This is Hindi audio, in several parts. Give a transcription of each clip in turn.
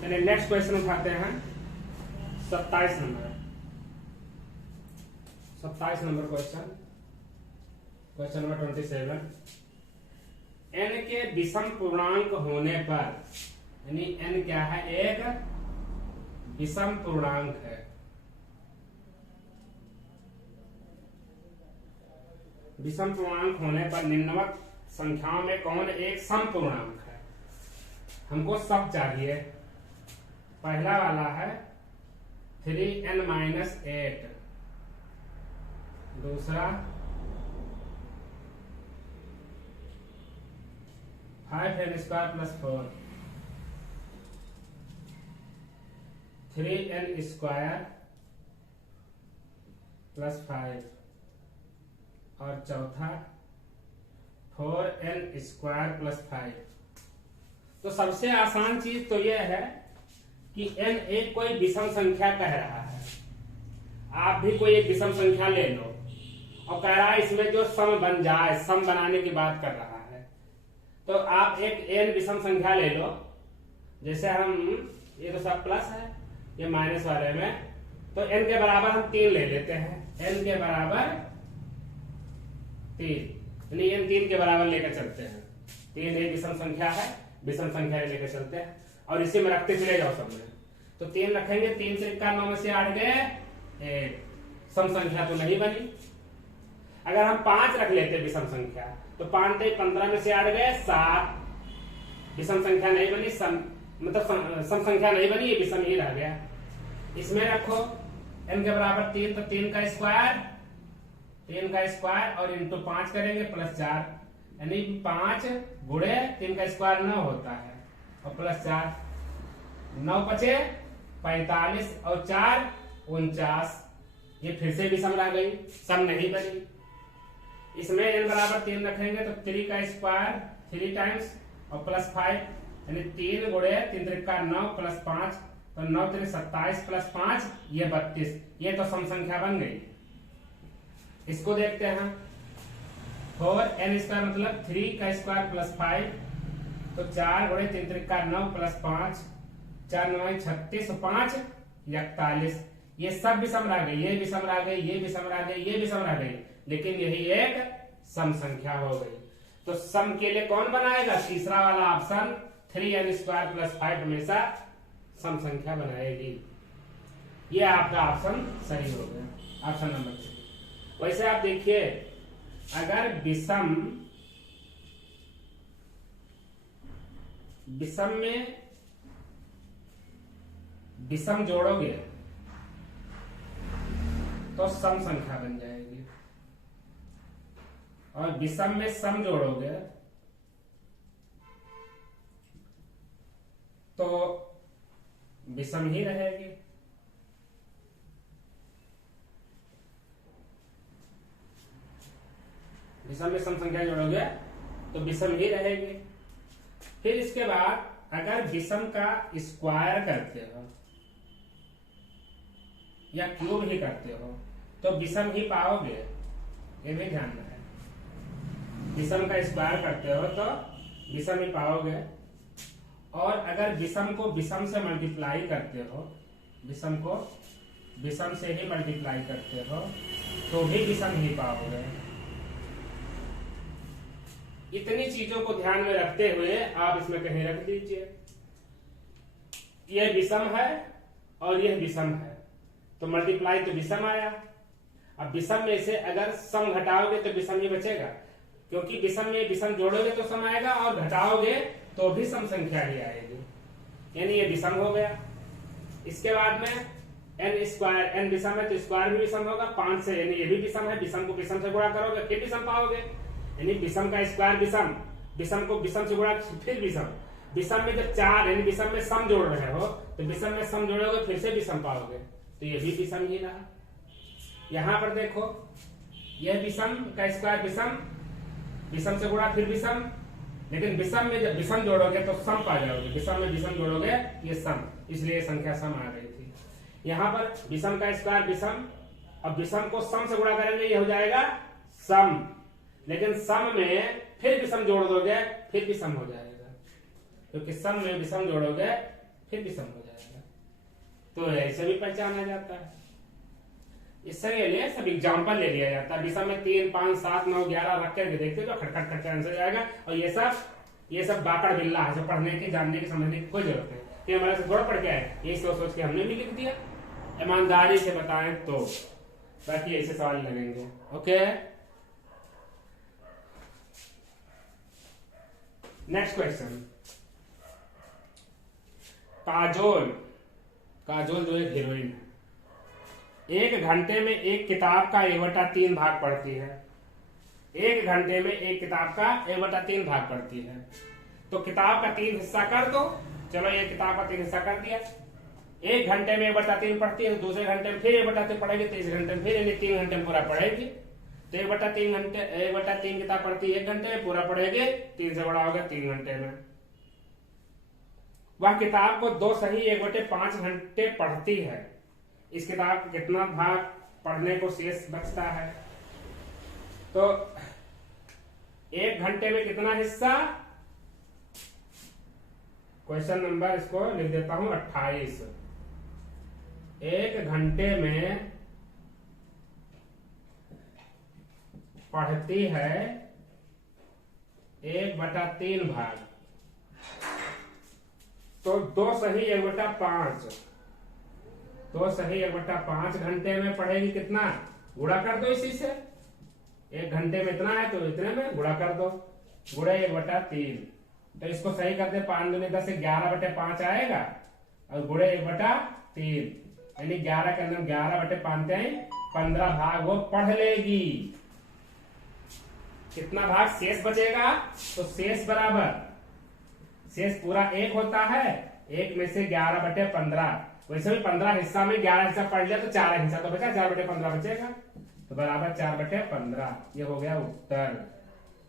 चलिए नेक्स्ट क्वेश्चन उठाते हैं 27 number. 27 number question number 27। n के विषम पूर्णांक होने पर, यानी n क्या है, एक विषम पूर्णांक है। विषम पूर्णांक होने पर निम्नवत संख्याओं में कौन एक सम पूर्णांक है। हमको सब चाहिए। पहला वाला है 3n-8, दूसरा 5n² + 4, 3n² + 5, और चौथा 4n² + 5। तो सबसे आसान चीज तो यह है कि n एक कोई विषम संख्या कह रहा है। आप भी कोई एक विषम संख्या ले लो और कह रहा है इसमें जो सम बन जाए, सम बनाने की बात कर रहा है। तो आप एक n विषम संख्या ले लो, जैसे हम ये तो सब प्लस है, ये माइनस वाले में, तो n के बराबर हम 3 ले लेते हैं। n के बराबर 3, यानी n 3 के बराबर लेकर चलते हैं। 3 एक विषम संख्या है, विषम संख्या लेकर चलते हैं और इसी में रखते चले जाओ सब में। तो 3 रखेंगे, 3 से 9 में से 8 गए 1, सम संख्या तो नहीं बनी। अगर हम 5 रख लेते विषम संख्या, तो 5 से 15 में से 8 गए 7, विषम संख्या नहीं बनी, मतलब सम संख्या नहीं बनी, ये विषम ही रह गया। इसमें रखो n के बराबर 3, तो 3 का स्क्वायर और इंटू 5 करेंगे +4, यानी 5 गुणे 3 का स्क्वायर 9 होता है और +4, 9 बचे 45 और 4 49। ये फिर से विषम रह गई, सम नहीं बनी। इसमें n बराबर 3 रखेंगे तो 3 का स्क्वायर 3 टाइम्स और +5, यानी 3 गुणे 3 का 9 +5, तो 9 3 27 +5 ये 32। ये तो सम संख्या बन गई। इसको देखते हैं 4n² मतलब 3 का स्क्वायर +5, तो 4 गुणे 3 का 9 +5, 4 9 36 और 5 41। ये सब विषम रह गई, ये विषम रह गई, ये विषम रह गई, ये विषम रह गई, लेकिन यही एक सम संख्या हो गई। तो सम के लिए कौन बनाएगा? तीसरा वाला ऑप्शन 3n² + 5 हमेशा सम संख्या बनाएगी। ये आपका ऑप्शन सही हो गया, ऑप्शन नंबर 3। वैसे आप देखिए, अगर विषम में विषम जोड़ोगे तो सम संख्या बन जाएगी, और विषम में सम जोड़ोगे तो विषम ही रहेगी। विषम में सम संख्या जोड़ोगे तो विषम ही रहेगी। फिर इसके बाद अगर विषम का स्क्वायर करते हो या क्यूब ही करते हो तो विषम ही पाओगे, ये भी ध्यान रहे। विषम का स्क्वायर करते हो तो विषम ही पाओगे, और अगर विषम को विषम से मल्टीप्लाई करते हो, विषम को विषम से ही मल्टीप्लाई करते हो तो भी विषम ही पाओगे। इतनी चीजों को ध्यान में रखते हुए आप इसमें कहीं रख दीजिए, यह विषम है और यह विषम है, तो मल्टीप्लाई तो विषम आया। अब विषम में से अगर सम घटाओगे तो विषम ही बचेगा, क्योंकि विषम में विषम जोड़ोगे तो सम आएगा और घटाओगे तो भी सम संख्या ही आएगी, यानी ये विषम हो गया। इसके बाद में n² विषम है तो स्क्वायर भी विषम होगा 5 से, यानी ये भी विषम है। विषम को विषम से गुणा करोगे फिर विषम पाओगे, यानी विषम का स्क्वायर विषम, विषम को विषम से गुणा फिर विषम। विषम में जब 4 यानी विषम में सम जोड़ रहे हो तो विषम में सम जोड़ोगे फिर से विषम पाओगे, तो ये भी विषम ही रहा। यहां पर देखो, यह विषम का स्क्वायर विषम, विषम से गुणा फिर विषम, लेकिन विषम में जब विषम जोड़ोगे तो सम पा जाओगे। विषम में विषम जोड़ोगे ये सम, इसलिए संख्या सम आ गई थी। यहाँ पर विषम का स्क्वायर विषम, अब विषम को सम से गुणा करेंगे ये हो जाएगा सम, लेकिन सम में फिर विषम जोड़ दोगे फिर विषम हो जाएगा, क्योंकि सम में विषम जोड़ोगे फिर भी सम हो जाएगा। तो ऐसे भी पहचाना जाता है। इससे के लिए सब एग्जाम्पल ले लिया जाता है। विषम में 3, 5, 7, 9, 11 रख करके देखते तो खटखट खट आंसर जाएगा। और ये सब बाकड़ बिल्ला है जो पढ़ने की, जानने की, समझने की कोई जरूरत नहीं। कि हमारे से थोड़ा पढ़ के आए, यही सोच सोच के हमने भी लिख दिया। ईमानदारी से बताएं तो बाकी ऐसे सवाल लगेंगे। Okay, next question. काजोल जो एक हीरोइन है, 1 घंटे में एक किताब का 1/3 भाग पढ़ती है। 1 घंटे में एक किताब का 1/3 भाग पढ़ती है। तो किताब का 3 हिस्सा कर दो। चलो ये किताब का 3 हिस्सा कर दिया। 1 घंटे में 1/3 पढ़ती है, तो दूसरे घंटे में फिर 1/3 पढ़ेगी, तीसरे घंटे में फिर, यानी 3 घंटे में पूरा पढ़ेगी। तो 1/3 किताब पढ़ती है 1 घंटे में, पूरा पढ़ेगी 3 से बड़ा होगा 3 घंटे में। वह किताब को 2 सही 1/5 घंटे पढ़ती है। इस किताब का कितना भाग पढ़ने को शेष बचता है? तो 1 घंटे में कितना हिस्सा? क्वेश्चन नंबर इसको लिख देता हूं 28। 1 घंटे में पढ़ती है 1/3 भाग, तो 2 सही 1/5, 2 सही 1/5 घंटे में पढ़ेगी। कितना? गुणा कर दो इसी से। 1 घंटे में इतना है तो इतने में गुणा कर दो, गुणे 1/3। तो इसको सही कर दे, 5 दूनी 10 से 11/5 आएगा, और गुणे 1/3, यानी 11 के अंदर 11/5 15 भाग वो पढ़ लेगी। कितना भाग शेष बचेगा? तो शेष बराबर, शेष पूरा 1 होता है, 1 में से 11/15, वैसे भी 15 हिस्सा में 11 हिस्सा पढ़ लिया तो 4 हिस्सा तो बचा, 4/15 बचेगा, तो बराबर 4/15। ये हो गया उत्तर।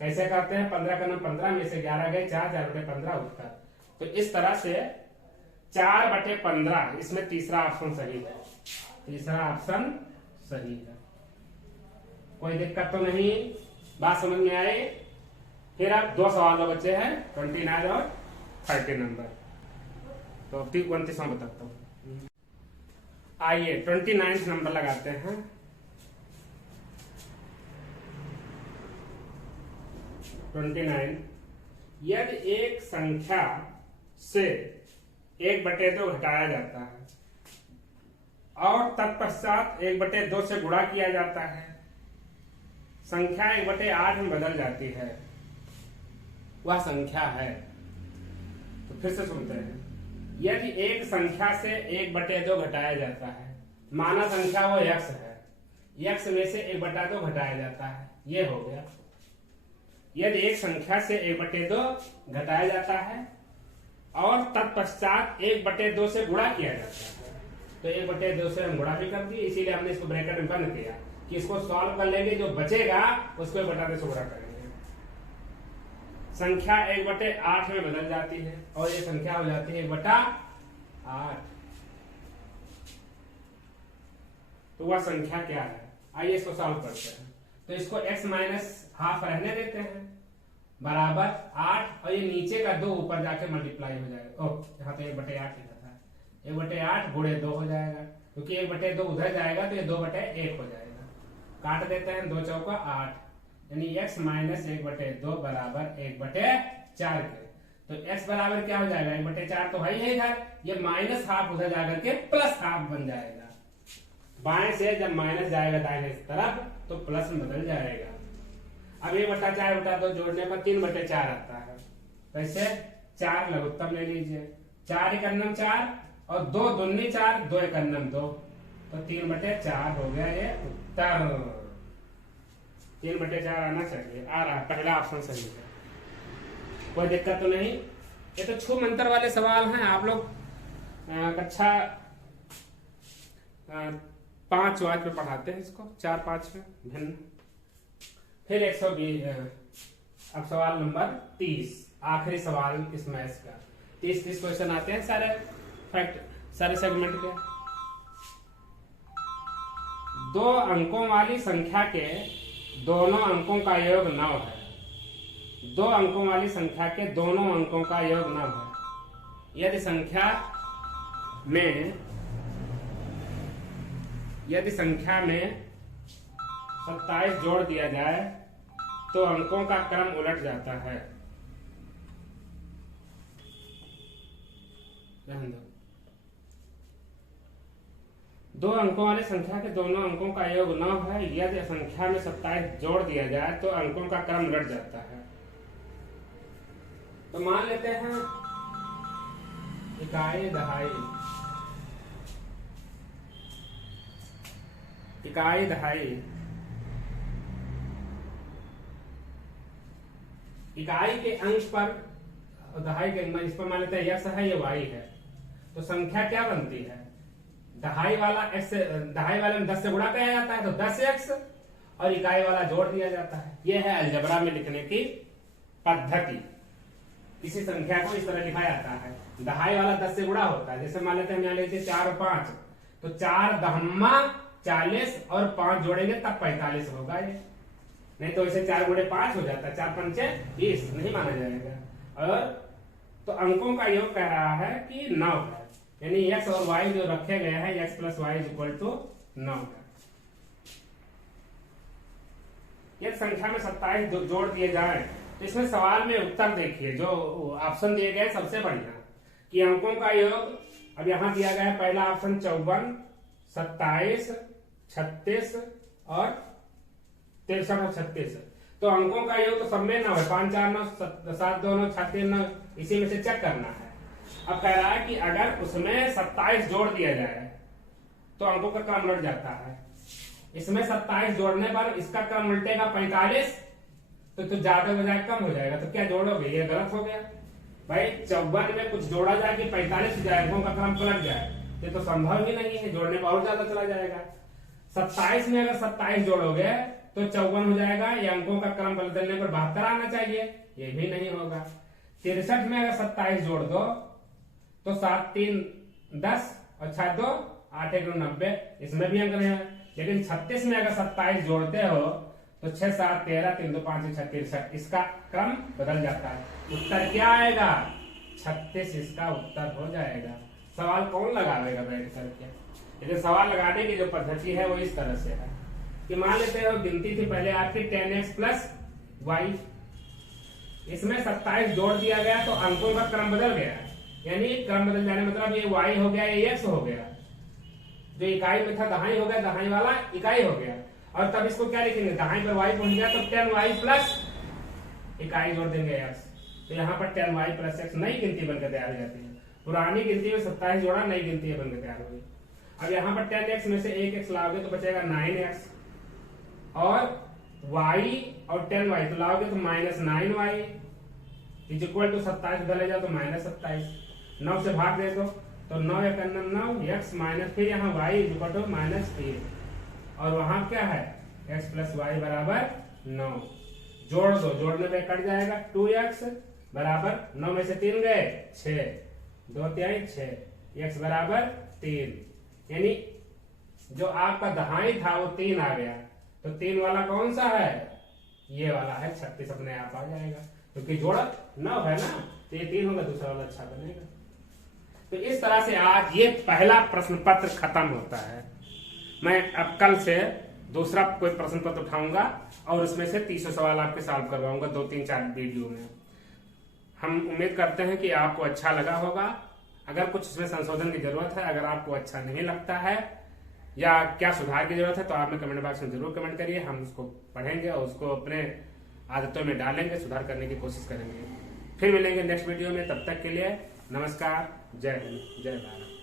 कैसे करते हैं? 15 का 15 में से 11 गए 4, 4/15 उत्तर। तो इस तरह से 4/15, इसमें तीसरा ऑप्शन सही है। तीसरा ऑप्शन सही है। कोई दिक्कत तो नहीं? बात समझ में आई? फिर अब 2 सवाल और बचे हैं, 29 और 30 नंबर। तो 29वां बताता हूं। आइए 29 नंबर लगाते हैं। 29, यदि एक संख्या से 1/2 घटाया जाता है और तत्पश्चात 1/2 से गुणा किया जाता है, संख्या 1/8 में बदल जाती है, वह संख्या है। तो फिर से सुनते हैं। यदि एक संख्या से 1/2 घटाया जाता है, माना संख्या वो x है, x में से 1/2 घटाया जाता है, ये हो गया। यदि एक संख्या से 1/2 घटाया जाता है और तत्पश्चात 1/2 से गुणा किया जाता है, तो 1/2 से हम गुणा भी कर दिए, इसीलिए हमने इसको ब्रैकेट में बंद किया कि इसको सॉल्व कर लेंगे, जो बचेगा उसको 1/2 से गुणा करेंगे। संख्या 1/8 में बदल जाती है और ये संख्या हो जाती है 1/8। तो वह संख्या क्या है? आइए इसको सॉल्व करते हैं। तो इसको x -½ रहने देते हैं, बराबर 8, और ये नीचे का 2 ऊपर जाके मल्टीप्लाई हो जाएगा। ओह, यहाँ तो 1/8 लिखा था, 1/8 गुणे 2 हो जाएगा, क्योंकि 1/2 उधर जाएगा तो ये 2/1 हो जाएगा। काट देते हैं, 2 चौका 8, यानी x - 1/2 बराबर 1/4 के। तो x बराबर क्या हो जाएगा? 1/4 तो है ही इधर, ये -½ उधर जाकर के +½ बन जाएगा। बाएं से जब माइनस जाएगा दाहिने तरफ तो प्लस में बदल जाएगा। अब 1/4/2 जोड़ने पर 3/4 आता है। वैसे 4 लघुत्तम ले लीजिए, 4 × 4 और 2 दूनी 4, 2 × 2, तो 3/4 हो गया ये उत्तर। 3/4 आना चाहिए, आ रहा, पहला ऑप्शन सही है, कोई दिक्कत तो नहीं। ये तो छू मंतर वाले सवाल हैं, आप लोग कक्षा 5 पे पढ़ाते हैं इसको, 4-5 में भिन्न। फिर 120, अब सवाल नंबर 30, आखिरी सवाल इस मैथ्स का। 30 क्वेश्चन आते हैं सारे फैक्ट, सारे सेगमेंट के। 2 अंकों वाली संख्या के दोनों अंकों का योग 9 है। 2 अंकों वाली संख्या के दोनों अंकों का योग 9 है। यदि संख्या में यदि संख्या में 27 जोड़ दिया जाए तो अंकों का क्रम उलट जाता है। ध्यान दो, 2 अंकों वाली संख्या के दोनों अंकों का योग 9 है। यदि संख्या में 27 जोड़ दिया जाए तो अंकों का क्रम उलट जाता है। तो मान लेते हैं इकाई दहाई, इकाई दहाई, इकाई के अंक पर, दहाई के इस पर मान लेते हैं यक्स है, ये वाई है। तो संख्या क्या बनती है, दहाई वाला एक्स, दहाई वाले में 10 से गुणा किया जाता है तो 10x और इकाई वाला जोड़ दिया जाता है। यह है अलजेब्रा में लिखने की पद्धति। किसी संख्या को इस तरह लिखा जाता है, दहाई वाला 10 से गुणा होता है। जैसे मान लेते हैं, यहाँ लेते 4 और 5, तो 4 दहम्मा 40 और 5 जोड़ेंगे तब 45 होगा ये, नहीं तो इसे 4 गुणे 5 हो जाता है, 4 पंचे 20 नहीं माना जाएगा। और तो अंकों का योग कह रहा है कि 9 है, यानी x और y जो रखे गए हैं, x plus Y is equal to 9 है। यदि संख्या में 27 जोड़ दिए जाए तो इसमें सवाल में उत्तर देखिए, जो ऑप्शन दिए गए सबसे बढ़िया कि अंकों का योग, अब यहां दिया गया है पहला ऑप्शन 54, 27, 36 और 63 और 36। तो अंकों का योग तो सब में 9 है, 5 4 9 7 2 9 6 3 9, इसी में से चेक करना है। अब कह रहा है कि अगर उसमें 27 जोड़ दिया जाए तो अंकों का क्रम उलट जाता है। इसमें 27 जोड़ने पर इसका क्रम उल्टेगा 45, तो ज्यादा बजाय कम हो जाएगा। तो क्या जोड़ोगे, ये गलत हो गया भाई। 54 में कुछ जोड़ा जाए कि 45 हो जाए, अंकों का क्रम पलट जाए, ये तो संभव ही नहीं है, जोड़ने पर और ज्यादा चला जाएगा। 27 में अगर 27 जोड़ोगे तो 54 हो जाएगा, ये अंकों का क्रम बदलने पर 72 आना चाहिए, ये भी नहीं होगा। 63 में अगर 27 जोड़ दो तो 7 3 10 और 6 2 8 1 90, इसमें भी अंक नहीं है। लेकिन 36 में अगर 27 जोड़ते हो तो 6 7 13 3 2 5 6 63, इसका क्रम बदल जाता है। उत्तर क्या आएगा, 36 इसका उत्तर हो जाएगा। सवाल कौन लगावेगा बैठ करके, लेकिन सवाल लगाने की जो पद्धति है वो इस तरह से है कि मान लेते हो गिनती थी पहले आपकी 10x प्लस वाई, इसमें 27 जोड़ दिया गया तो अंकों का क्रम बदल गया, यानी क्रम बदल जाने मतलब ये y हो गया, ये x हो गया। जो इकाई में था दहाई हो गया, दहाई वाला इकाई हो गया। और तब इसको क्या लिखेंगे, दहाई पर y पहुंच गया तो 10y प्लस इकाई जोड़ देंगे x, तो यहाँ पर 10y प्लस x नई गिनती बनकर तैयार हो जाती है। पुरानी गिनती में 27 जोड़ा, नई गिनती बनकर तैयार हुई। अब यहाँ पर 10x में से 1x लाओगे तो बचेगा 9x, और y और 10y तो लाओगे तो -9y इज इक्वल टू 27 बदले जाओ तो -27, 9 से भाग दे दो तो 9 1 9 x माइनस, फिर यहाँ y इज इक्वल टू -3, और वहां क्या है x प्लस वाई बराबर 9। जोड़ दो, जोड़ने में कट जाएगा 2x बराबर 9 में से 3 गए 6, 2 3 6, x बराबर 3, यानी जो आपका दहाई था वो 3 आ गया। तो 3 वाला कौन सा है, ये वाला है 36, अपने आप आ जाएगा क्योंकि जोड़ा 9 है ना, तो ये 3 होगा, दूसरा वाला अच्छा बनेगा। तो इस तरह से आज ये पहला प्रश्न पत्र खत्म होता है। मैं अब कल से दूसरा कोई प्रश्न पत्र उठाऊंगा और उसमें से 300 सवाल आपके सॉल्व करवाऊंगा 2 3 4 वीडियो में। हम उम्मीद करते हैं कि आपको अच्छा लगा होगा। अगर कुछ इसमें संशोधन की जरूरत है, अगर आपको अच्छा नहीं लगता है या क्या सुधार की जरूरत है तो आप कमेंट बॉक्स में जरूर कमेंट करिए, हम उसको पढ़ेंगे और उसको अपने आदतों में डालेंगे, सुधार करने की कोशिश करेंगे। फिर मिलेंगे नेक्स्ट वीडियो में, तब तक के लिए नमस्कार, जय हिंद, जय भारत।